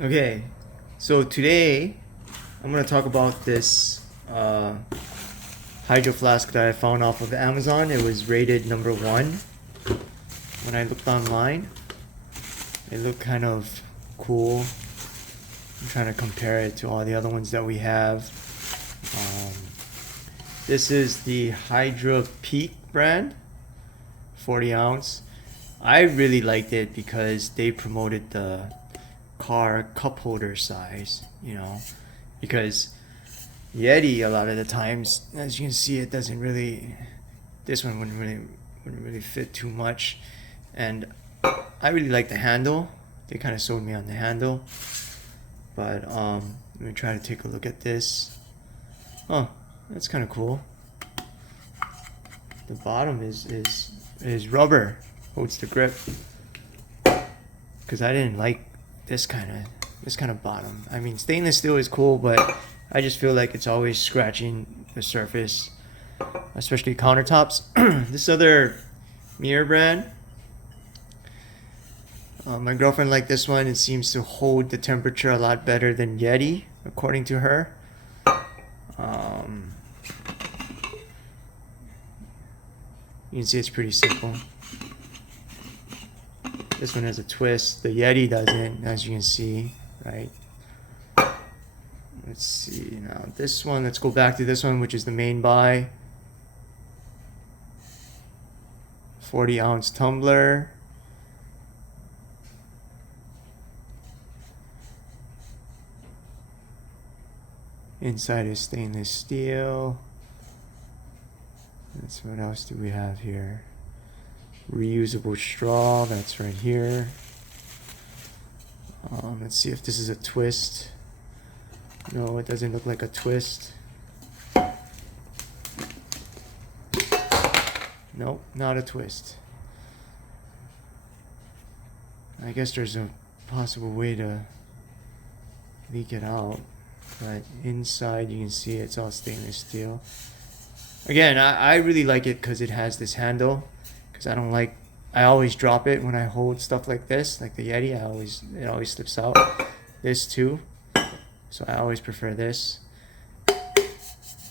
Okay, so today I'm gonna talk about this Hydra flask that I found off of Amazon. It was rated #1 when I looked online. It looked kind of cool. I'm trying to compare it to all the other ones that we have. This is the Hydra Peak brand, 40 ounce. I really liked it because they promoted the car cup holder size, because Yeti a lot of the times, as you can see, it doesn't really, this one wouldn't really fit too much. And I really like the handle. They kind of sold me on the handle. But let me try to take a look at this. Oh, that's kind of cool. The bottom is rubber, holds the grip. Because I didn't like this kind of bottom. I mean, stainless steel is cool, but I just feel like it's always scratching the surface, especially countertops. This other mirror brand, my girlfriend liked this one. It seems to hold the temperature a lot better than Yeti, according to her. You can see it's pretty simple. This one has a twist. The Yeti doesn't, as you can see, right? Let's see now. This one, let's go back to this one, which is the main buy. 40 ounce tumbler. Inside is stainless steel. What else do we have here? Reusable straw, that's right here. Let's see if this is a twist. No, it doesn't look like a twist. Nope, not a twist. I guess there's a possible way to leak it out, but inside you can see it's all stainless steel. Again, I really like it because it has this handle. Because I always drop it when I hold stuff like this, like the Yeti. It always slips out. This too, so I always prefer this.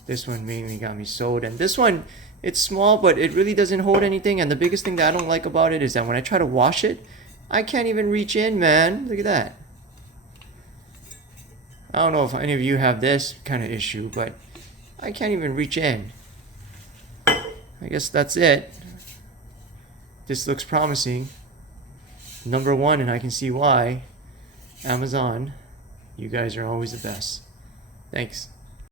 This one mainly got me sold, and this one, it's small, but it really doesn't hold anything. And the biggest thing that I don't like about it is that when I try to wash it, I can't even reach in, man. Look at that. I don't know if any of you have this kind of issue, but I can't even reach in. I guess that's it. This looks promising. #1, and I can see why. Amazon, you guys are always the best. Thanks.